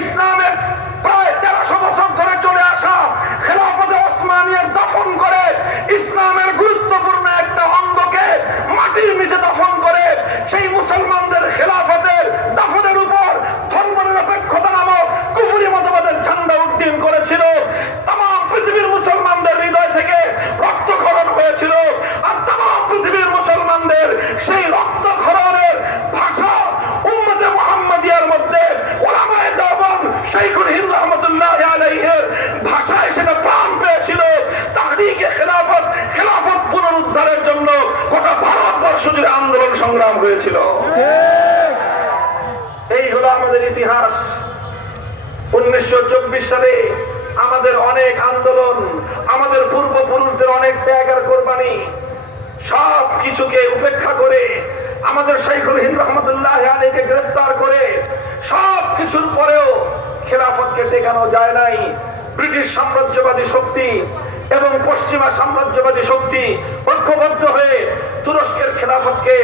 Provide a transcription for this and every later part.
ইসলামের প্রায় 1300 বছর ধরে চলে আসা খেলাফতে ওসমানিয়ার দফন করে ইসলামের গুরুত্বপূর্ণ একটা অঙ্গকে মাটির নিচে দফন করে সেই মুসলমানদের খেলাফতের দফনের উপর ধর্মনিরপেক্ষতা নামক কুফরি মতবাদের ঝান্ডা উড্ডীন করেছিল। তাম পৃথিবীর মুসলমানদের হৃদয় থেকে রক্তক্ষরণ হয়েছিল, আর তাম পৃথিবীর মুসলমানদের সেই রক্তক্ষরণের ভাষা উম্মতে মুহাম্মাদিয়ার মধ্যে উলামায়ে দেওবন্দ শাইখুল হিন্দ রাহমাতুল্লাহ আলাইহির ভাষায় সেটা প্রাণ পেয়েছিল। তাহরিকে খেলাফত, খেলাফত পুনরুদ্ধারের জন্য গোটা ভারতবর্ষ জুড়ে আন্দোলন সংগ্রাম হয়েছিল। এই হলো আমাদের ইতিহাস। 1924 সালে আমাদের অনেক আন্দোলন, আমাদের পূর্বপুরুষদের অনেক ত্যাগ আর কোরবানি, সব কিছুকে উপেক্ষা করে আমাদের শাইখুল হিন্দ রাহমাতুল্লাহ আলাইহিকে গ্রেফতার করে সব কিছুর পরেও খেলাফতকে টেকানো যায় নাই। ব্রিটিশ সাম্রাজ্যবাদী শক্তি এবং পশ্চিমা সাম্রাজ্যবাদী শক্তি ঐক্যবদ্ধ হয়ে তুরস্কের খেলাফতকে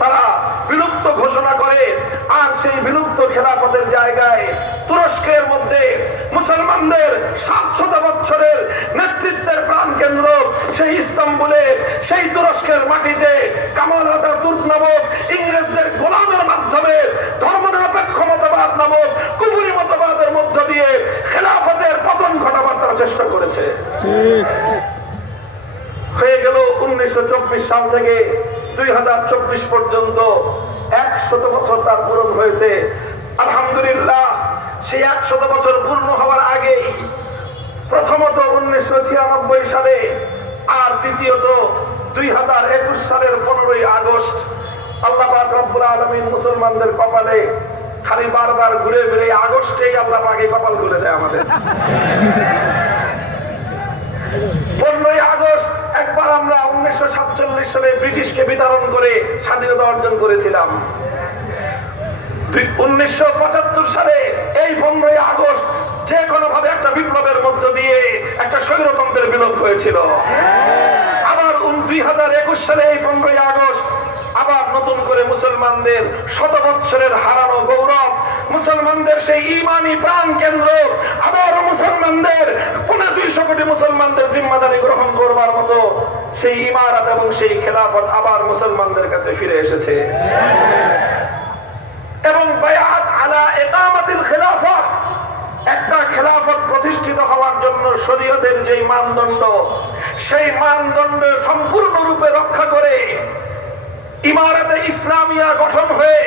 তারা বিলুপ্ত ঘোষণা করে, আর সেই বিলুপ্ত খেলাফতের জায়গায় তুরস্কের মধ্যে মুসলমানদের 700 বছরের নেতৃত্বের প্রাণকেন্দ্র সেই ইস্তাম্বুলে, সেই তুরস্কের মাটিতে কামাল আতাতুর্ক নামক ইংরেজদের গোলামের মাধ্যমে ধর্মনিরপেক্ষ মতবাদ নামক কুফরি মতবাদের মধ্য দিয়ে খেলাফতের পতন ঘটাবার তারা চেষ্টা করেছে। হয়ে গেল 1924 সাল থেকে 2024 পর্যন্ত 100 বছর তার পূরণ হয়েছে। আলহামদুলিল্লাহ, সেই 100 বছর পূর্ণ হওয়ার আগেই প্রথমত 1996 সালে আর দ্বিতীয়ত 2021 সালের 15ই আগস্ট আল্লাহ পাক রব্বুল আলামিন মুসলমানদের কপালে খালি বারবার ঘুরে ফিরে আগস্টেই আল্লাহ পাক এই কপাল খুলে দেয় আমাদের। 15ই আগস্ট একবার আমরা 1947 সালে ব্রিটিশকে বিতরণ করে স্বাধীনতা অর্জন করেছিলাম। 1975 সালে এই 15ই আগস্ট যে কোনো ভাবে একটা বিপ্লবের মধ্য দিয়ে একটা স্বৈরতন্ত্রের বিলোপ হয়েছিল। আবার 2021 সালে এই 15ই আগস্ট আবার নতুন করে মুসলমানদের 100 বছরের হারানো গৌরব, মুসলমানদের সেই ইমানি প্রাণ কেন্দ্র আবার মুসলমানদের 250 কোটি মুসলমানদের জিম্মাদারি গ্রহণ করবার মতো সেই ইমারত এবং সেই খেলাফত আবার মুসলমানদের কাছে ফিরে এসেছে। এবং বায়াত আলা ইকামাতিল খেলাফত, একটা খেলাফত প্রতিষ্ঠিত হওয়ার জন্য শরীয়তের যে মানদণ্ড, সেই মানদণ্ড সম্পূর্ণরূপে রক্ষা করে ইমারতে ইসলামিয়া গঠন হয়ে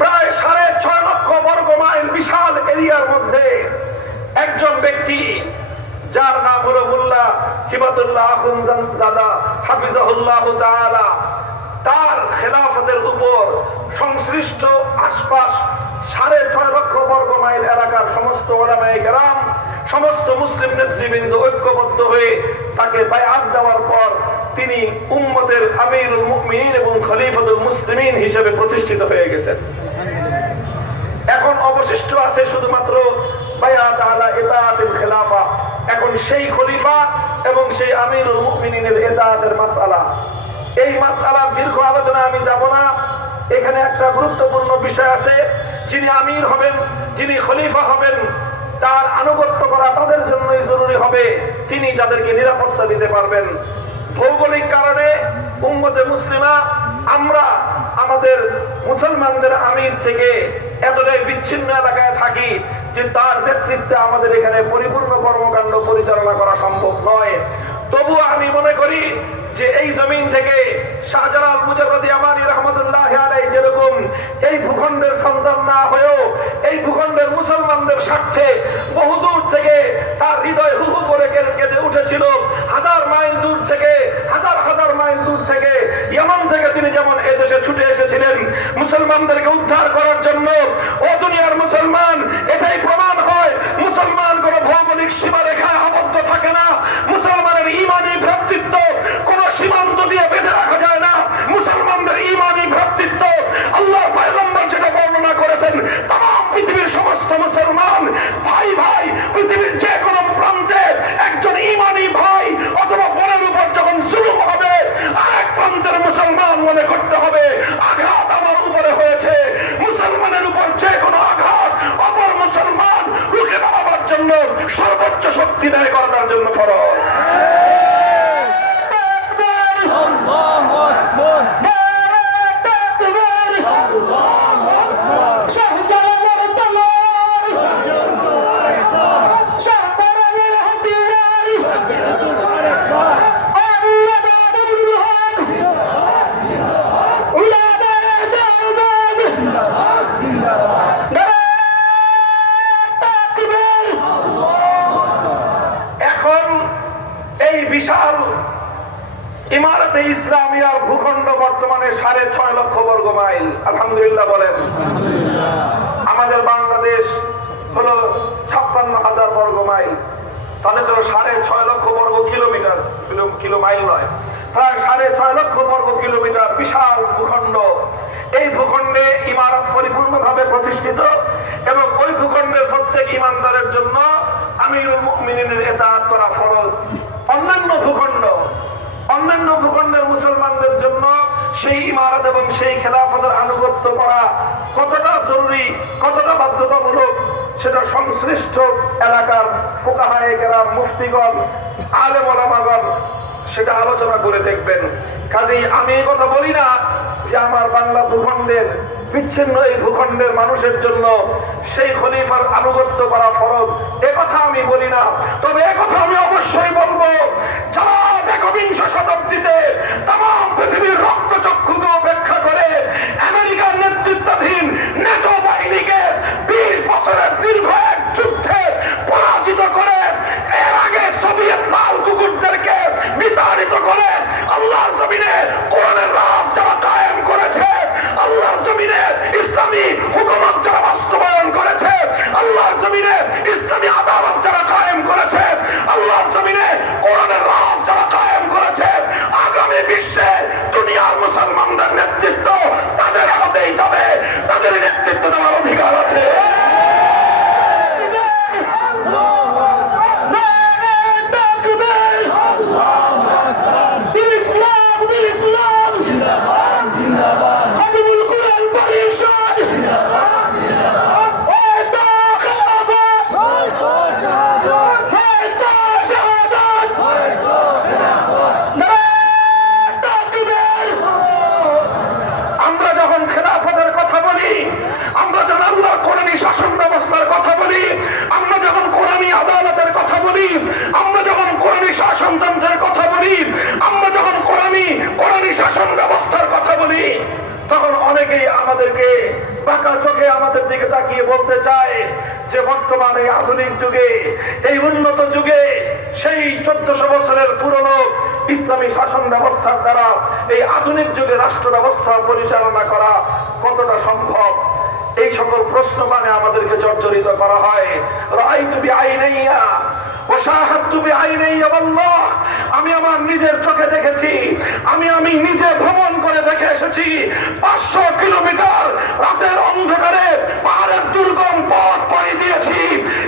প্রায় 6.5 লক্ষ বর্গ মাইল বিশাল এরিয়ার মধ্যে একজন ব্যক্তি যার নাম হলো মোল্লা হিবাতুল্লাহ আখুনজাদা হাফিজাহুল্লাহ তাআলা, তার খেলাফতের উপর সংশ্লিষ্ট আশপাশ 6.5 লক্ষ বর্গ মাইল এলাকার সমস্ত উলামায়ে কেরাম, সমস্ত মুসলিম নেতৃবৃন্দ ঐক্যবদ্ধ হয়ে তাকে বায়াত দেওয়ার পর তিনি উম্মতের আমিরুল মুমিনিন এবং খলিফাতুল মুসলিমিন হিসেবে প্রতিষ্ঠিত হয়ে গেছেন। এখন অবশিষ্ট আছে শুধুমাত্র বায়াত আলা ইতাআতিল খেলাফা। এখন সেই খলিফা এবং সেই আমিরুল মুমিনিনের ইতাআতের মাসআলা, এই মাসআলার দীর্ঘ আলোচনা আমি যাব না। এখানে একটা গুরুত্বপূর্ণ বিষয় আছে, যিনি আমির হবেন, যিনি খলিফা হবেন, তার আনুগত্য করা তাদের জন্যই জরুরি হবে তিনি যাদেরকে নিরাপত্তা দিতে পারবেন। ভৌগোলিক কারণে উম্মতে মুসলিমা আমরা আমাদের মুসলমানদের আমির থেকে এতটাই বিচ্ছিন্ন এলাকায় থাকি যে তার নেতৃত্বে আমাদের এখানে পরিপূর্ণ কর্মকাণ্ড পরিচালনা করা সম্ভব নয়। তবু আমি মনে করি যে এই জমিন থেকে শাহজালাল মুজাররদি আমানী রাহমাতুল্লাহ আলাইহি যেরকম এই ভূখণ্ডের সন্তান না হয়েও এই ভূখণ্ডের মুসলমানদের স্বার্থে বহুদূর থেকে তার হৃদয় হু হু করে কেঁদে উঠেছিল, হাজার মাইল দূর থেকে, হাজার হাজার মাইল দূর থেকে, ইয়েমেন থেকে তিনি যেমন এদেশে ছুটে এসেছিলেন মুসলমানদেরকে উদ্ধার করার জন্য। ও দুনিয়ার মুসলমান, এটাই প্রমাণ হয় মুসলমান কোন ভৌগোলিক সীমারেখায় আবদ্ধ থাকে না। মুসলমানের ইমানি ভ্রাতৃত্ব কোন সীমান্ত দিয়ে বেঁধে রাখা যায় না। মুসলমানদের ইমানি ভ্রাতৃত্ব আল্লাহর পয়গম্বর যেটা বর্ণনা করেছেন, তাম পৃথিবীর সমস্ত মুসলমান ভাই ভাই, পৃথিবীর যে কোনো প্রান্তে একজন ইমানি ভাই অথবা বোনের উপর যখন জুলুম হবে, আরেক প্রান্তের মুসলমান মনে করতে হবে আঘাত আমার উপরে হয়েছে। মুসলমানের উপর যে কোনো আঘাত বিদায় করা তার জন্য ফরজ। বিশাল ইমারতে ইসলামিয়ার ভূখণ্ড বর্তমানে 6.5 লক্ষ বর্গ মাইল। আলহামদুলিল্লাহ বলেন। আমাদের বাংলাদেশ হলো 56,000 বর্গ মাইল, তাদের তো 6.5 লক্ষ বর্গ কিলোমিটার, কিলো মাইল নয়, প্রায় 6.5 লক্ষ বর্গ কিলোমিটার বিশাল ভূখণ্ড। এই ভূখণ্ডে ইমারত পরিপূর্ণভাবে প্রতিষ্ঠিত এবং ওই ভূখণ্ডের প্রত্যেক ইমানদারের জন্য আমিরুল মুমিনিনের ইতাআত করা ফরজ। অন্যান্য ভূখণ্ডের মুসলমানদের জন্য সেই ইমারত এবং সেই খেলাফতের আনুগত্য করা কতটা জরুরি, কতটা বাধ্যতামূলক, সেটা সংশ্লিষ্ট এলাকার ফুকাহায়ে কেরাম, মুফতিগণ, আলেম ওলামাগণ সেটা আলোচনা করে দেখবেন। কাজেই আমি এই কথা বলি না যে আমার বাংলা ভূখণ্ডের বিচ্ছিন্ন এই ভূখণ্ডের মানুষের জন্য সেই খলিফার আনুগত্য করা ফরজ, এ কথা আমি বলি না। তবে এ কথা আমি অবশ্যই বলবো, যারা একবিংশ শতাব্দীতে তাম পৃথিবীর রক্তচক্ষুকে উপেক্ষা করে আমেরিকার নেতৃত্বাধীন নেটো বাহিনীকে 20 বছরের দীর্ঘ এক যুদ্ধে পরাজিত করে, এর আগে সোভিয়েত লাল কুকুরদেরকে বিতাড়িত করে আল্লাহর জমিনে কোরআনের রাজ যারা কায়েম করেছে, আল্লাহর জমিনে ইসলামী হুকুমত যারা বাস্তবায়ন করেছে, আল্লাহর জমিনে ইসলামী আদালত যারা কায়েম করেছে, আল্লাহর জমিনে কোরআনের রাজ যারা কায়েম করেছে, আগামী বিশ্বে দুনিয়ার মুসলমানদের নেতৃত্ব তাদের হাতেই যাবে, তাদের নেতৃত্ব দেওয়ার অধিকার আছে। তখন অনেকেই আমাদেরকে বাঁকা চোখে আমাদের দিকে তাকিয়ে বলতে চায় যে বর্তমানে আধুনিক যুগে, এই উন্নত যুগে সেই 1400 বছরের পুরনো ইসলামী শাসন ব্যবস্থার দ্বারা এই আধুনিক যুগে রাষ্ট্র ব্যবস্থা পরিচালনা করা কতটা সম্ভব, এই সকল প্রশ্ন মানে আমাদেরকে জর্জরিত করা হয়। রাআইতু বিআইনাইয়া ওয়া শাহাদতু বিআইনাইয়া আল্লাহ, আমি আমার নিজের চোখে দেখেছি, আমি নিজে ভ্রমণ করে দেখে এসেছি। 500 কিলোমিটার রাতের অন্ধকারে পাহাড়ের দুর্গম পথ পাড়ি দিয়েছি।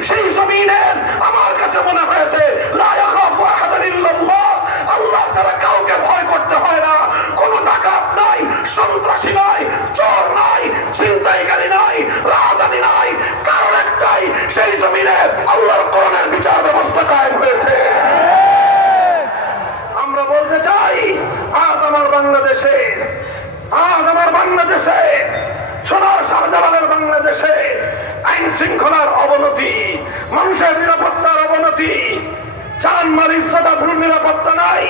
সেই জমিনে আমার কাছে মনে হয়েছে লা ইয়াখাফু আহাদান ইল্লাল্লাহ, আল্লাহ ছাড়া কাউকে ভয় করতে হয় না। কোনো ডাকাত নাই, সন্ত্রাসী নাই, চোর নাই, ছিনতাইকারী নাই, রাজধানী নাই, কারণ একটাই, সেই জমিনে আল্লাহর কোরআনের বিচার ব্যবস্থা কায়েম হয়েছে। আমরা বলতে চাই, আজ আমার বাংলাদেশে সোনার শাহজালালের বাংলাদেশে আইন শৃঙ্খলার অবনতি, মানুষের নিরাপত্তার অবনতি, জানমাল ইজ্জতাবরুর নিরাপত্তা নাই,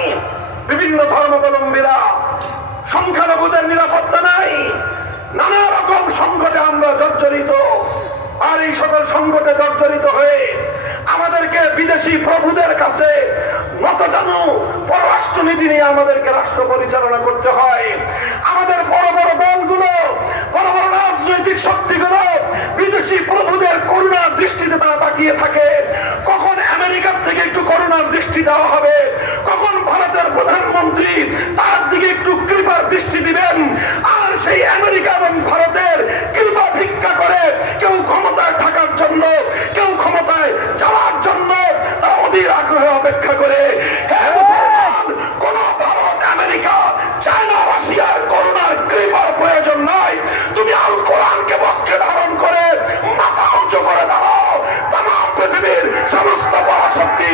বিভিন্ন ধর্মাবলম্বীরা, সংখ্যালঘুদের নিরাপত্তা নাই, নানা রকম সংকটে আমরা জর্জরিত। আর এই সকল সংকটে জর্জরিত হয়ে আমাদেরকে বিদেশি প্রভুদের কাছে নতজানু পররাষ্ট্রনীতি নিয়ে আমাদেরকে রাষ্ট্র পরিচালনা করতে হয়। আমাদের বড় বড় দলগুলো, বড় বড় রাজনৈতিক শক্তিগুলো বিদেশি প্রভুদের করুণার দৃষ্টিতে তারা তাকিয়ে থাকে। কখন আমেরিকার থেকে একটু করুণার দৃষ্টি দেওয়া হবে, কখন ভারতের প্রধানমন্ত্রী তার দিকে একটু কৃপার দৃষ্টি দিবেন। আর সেই আমেরিকা এবং ভারতের কৃপা ভিক্ষা করে কেউ ক্ষমতায় থাকার জন্য, কেউ ক্ষমতায় যাওয়ার জন্য তারা অধীর আগ্রহে অপেক্ষা করে। কোন ভারত, আমেরিকা, চায়না, রাশিয়ার করুণার কৃপার প্রয়োজন নয়। তুমি আল কোরআনকে পক্ষে ধারণ করে মাথা উঁচু করে দাঁড়াও। তাম পৃথিবীর সমস্ত পরাশক্তি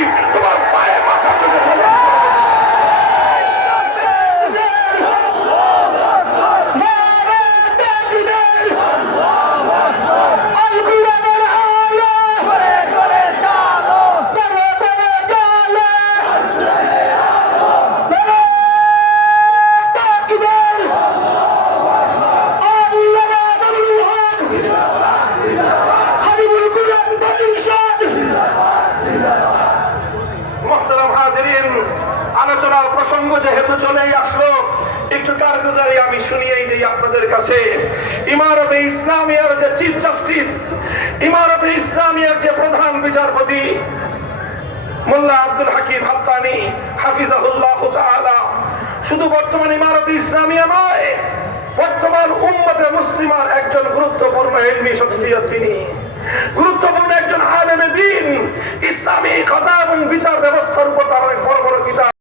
আমার প্রসঙ্গ যেহেতু চলেই আসলো, একটু কারগুজারি আমি শুনিয়েই দিই আপনাদের কাছে। ইমারতে ইসলামিয়ার যে চিফ জাস্টিস, ইমারতে ইসলামিয়ার যে প্রধান বিচারপতি মোল্লা আব্দুল হাকিম হাক্কানি হাফিজাহুল্লাহ তাআলা, শুধু বর্তমান ইমারতে ইসলামিয়া নয়, বর্তমান উম্মতে মুসলিমার একজন গুরুত্বপূর্ণ ইলমি শখসিয়ত। তিনি গুরুত্বপূর্ণ একজন আলেমে দ্বীন, ইসলামী কথা এবং বিচার